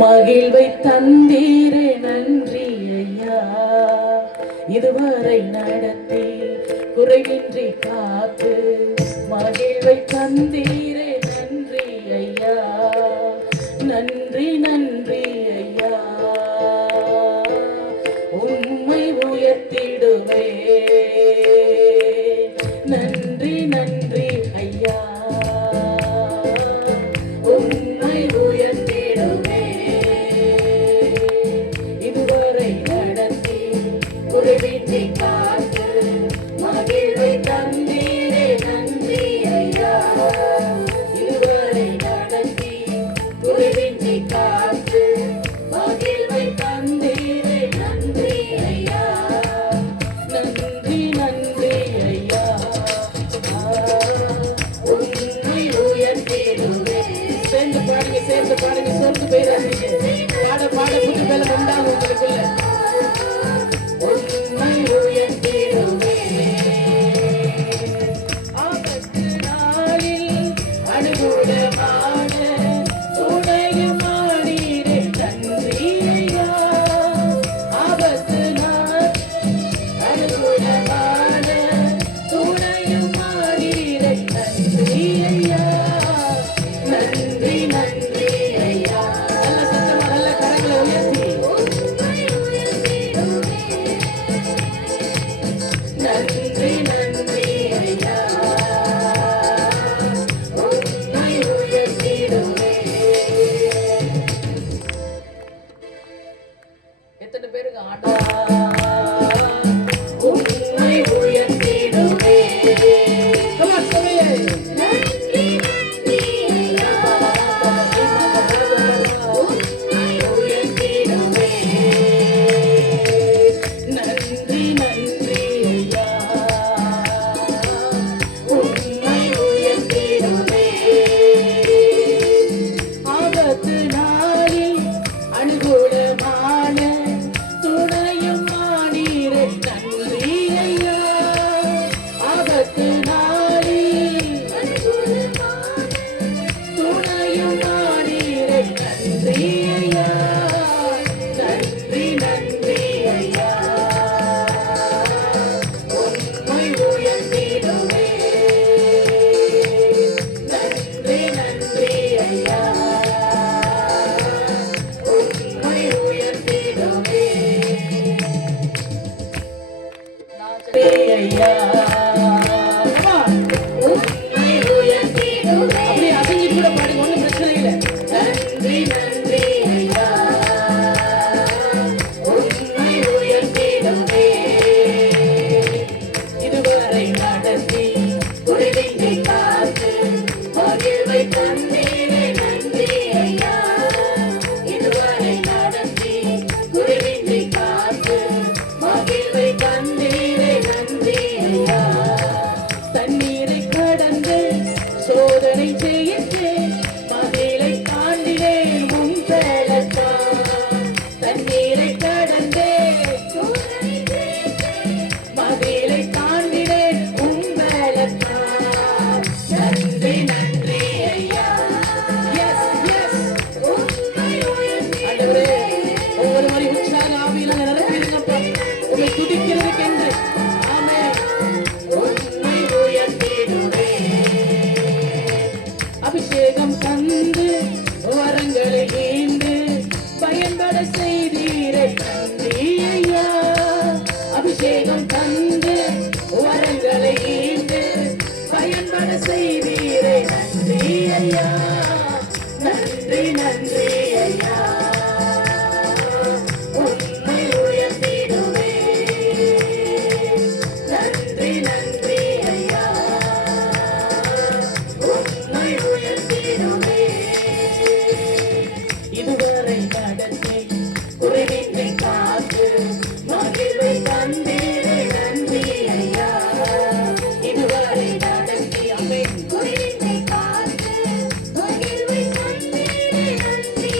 மகிழ்வை தந்தீரே நன்றி ஐயா. இதுவரை நடத்தி குறைவின்றி காத்து மகிழ்வை தந்தீரே நன்றி ஐயா. நன்றி நன்றி ஐயா. உம்மை உயர்த்திடுவே. நன்றி நன்றி ஐயா. உம்மை உயர்த்திடுவே. இதுவரை நடத்தி குறைவின்றி காத்து மகிழ்வை தந்தீரே நன்றி ஐயா. இதுவரை நடத்தி குறைவின்றி காத்து மகிழ்வை தந்தீரே நன்றி ஐயா. நன்றி நன்றி ஐயா. உம்மை உயர்த்திடுவே. சேர்ந்து பாடுங்க, சேர்ந்து பாடுங்க, சொர்க்கு போயிடாதீங்க. பாட பாட புது பலம் உண்டாகும் உங்களுக்குள்ள. உம்மை உயர்த்திடுவே. ஆபத்து நாளில் அனுகூலமான துணையுமானீரே நன்றி ஐயா. ஆபத்து நாள் அனுகூலமான துணையுமானீரே நன்றி ஐயா. நன்றி நன்றி ஐயா. நல்ல சத்தமா நல்ல கரங்களை உயர்த்தி நன்றி நன்றி ஐயா. உம்மை உயர்த்திடுவே. எத்தனை பேருக்கு உம்மை உயர்த்திடுவே. Come on, come here. நன்றி நன்றி ஐயா. உம்மை உயர்த்திடுவே. நன்றி நன்றி ஐயா. உம்மை உயர்த்திடுவே. ஆபத்து நாளில் அனுகூலமான துணையும் மானீரே நன்றி ஐயா. ஆபத்து நாளில் அனுகூலமான துணையும் மானீரே நன்றி ஐயா. நன்றி நன்றி ஐயா. உம்மை உயர்த்திடுவே. நன்றி நன்றி ஐயா. உம்மை உயர்த்திடுவே. நன்றி ஐயா. Come on. உம்மை உயர்த்திடுவே. அப்படியே அசைஞ்சு கூட பாடுங்க, ஒண்ணும் பிரச்சனை இல்லை. நன்றி நன்றி ஐயா. உம்மை உயர்த்திடுவே. இதுவரை நடத்தி குறைவின்றி காத்து மகிழ்வை தந்தீரே நன்றி ஐயா. இதுவரை நடத்தி குறைவின்றி காத்து மகிழ்வை தந்தீரே நன்றி ஐயா. தண்ணீரை கடந்து சோதனை செய்யிட்டு மகிழை தாண்டினேன் உம் பலத்தால். தண்ணீரை கடந்தே சோதனை செய்யிட்டு மகிழை தாண்டினேன் உம் பலத்தால். நன்றி நன்றி ஐயா. Yes, yes. உம்மை உயர்த்திடுவே. ஒவ்வொரு முறை உற்சாக ஆவியில நிரப்பிடுங்கப்பா, உங்களை துதிக்கிறதுக்கென்று. ஆமென். உம்மை உயர்த்திடுவே. அபிஷேகம் தந்து வரங்களை ஈந்து பயன்பட செய்தீரை நன்றி ஐயா. அபிஷேகம் தந்து வரங்களை ஈந்து பயன்பட செய்தீரை நன்றி ஐயா. நன்றி நன்றி ஐயா. உம்மை உயர்த்திடுவே. நன்றி நன்றி ஐயா. உம்மை உயர்த்திடுவே. இதுவரை நடத்தி குறைவின்றி காத்து மகிழ்வை தந்தீரே நன்றி ஐயா. இதுவரை நடத்தி அவை குறைவின்றி காத்து மகிழ்வை தந்தீரே நன்றி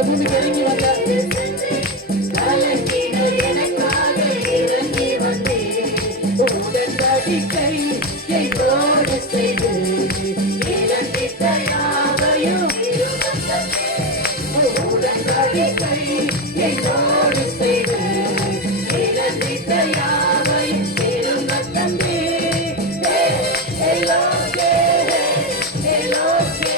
இந்த பூமிக்கு இறங்கி வந்தார். கலங்கின எனக்காக இறங்கி வந்தேன். உடன்படிக்கை என்னோடு செய்து இழந்திட்ட யாவையும் உடன்படிக்கை என்னோடு செய்து இழந்திட்ட யாவையும் திரும்பத் தந்தேன். எல்லோகே எல்லோகே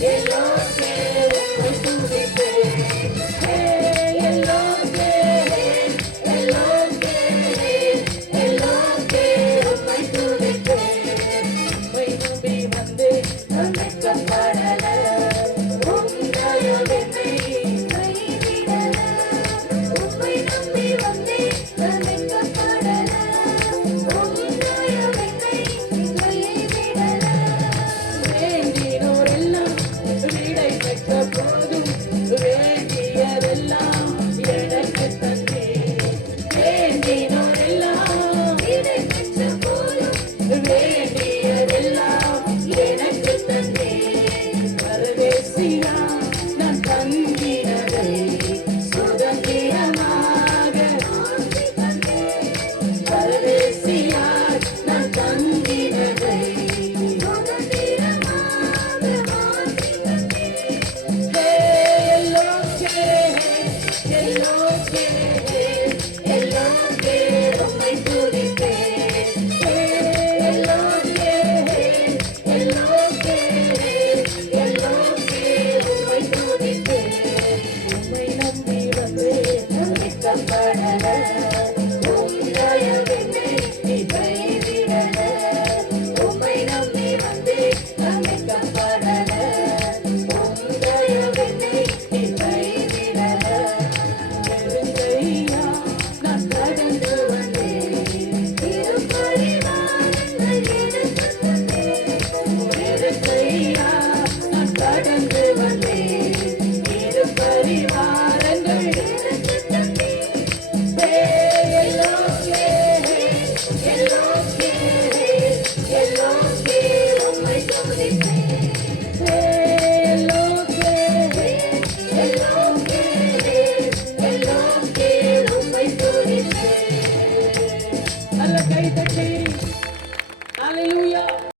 எல்லோகே உம்மை துதிப்பேன். எல்லோகே எல்லோகே எல்லோகே உம்மை துதிப்பேன். உம்மை நம்பி வந்தேன் அமைக்கப்படல. உம் தயவு என்னை கைவிடல. உம்மை நம்பி வந்தேன் அமைக்கப்படல. உம் தயவு என்னை கைவிடல. வேண்டினோரெல்லாம் விடை பெற்ற போதும் வேண்டியதெல்லாம் எனக்கு தந்தேன். வேண்டினோரெல்லாம் விடை பெற்ற போதும் வேண்டியதெல்லாம் எனக்கு தந்தேன். பரதேசியா நான் தங்கினதை சுதந்திரமாக மாற்றித் தந்தேன். பரதேசியா நான் தங்கினதை சுதந்திரமாக மாற்றித் தந்தேன். எல்லோகே எல்லோகே எல்லோகே உம்மை துதிப்பேன். எல்லோகே எல்லோகே எல்லோகே உம்மை துதிப்பேன். உம்மை நம்பி வந்தேன் அமைக்கப்படல. உம் தயவென்னை நீ கைவிடல. உம்மை நம்பி வந்தேன் அமைக்கப்படல. உம் தயவென்னை நீ கைவிடல. வெறுங்கையா நான் கடந்து வந்தேன். திருப்பரிவாரங்கள் எனக்கு தந்தேன். வெறுங்கையா நான் கடந்து வந்தேன். திருப்பரிவாரங்கள் எனக்கு தந்தேன். எல்லோகே எல்லோகே எல்லோகே உம்மை துதிப்பேன்.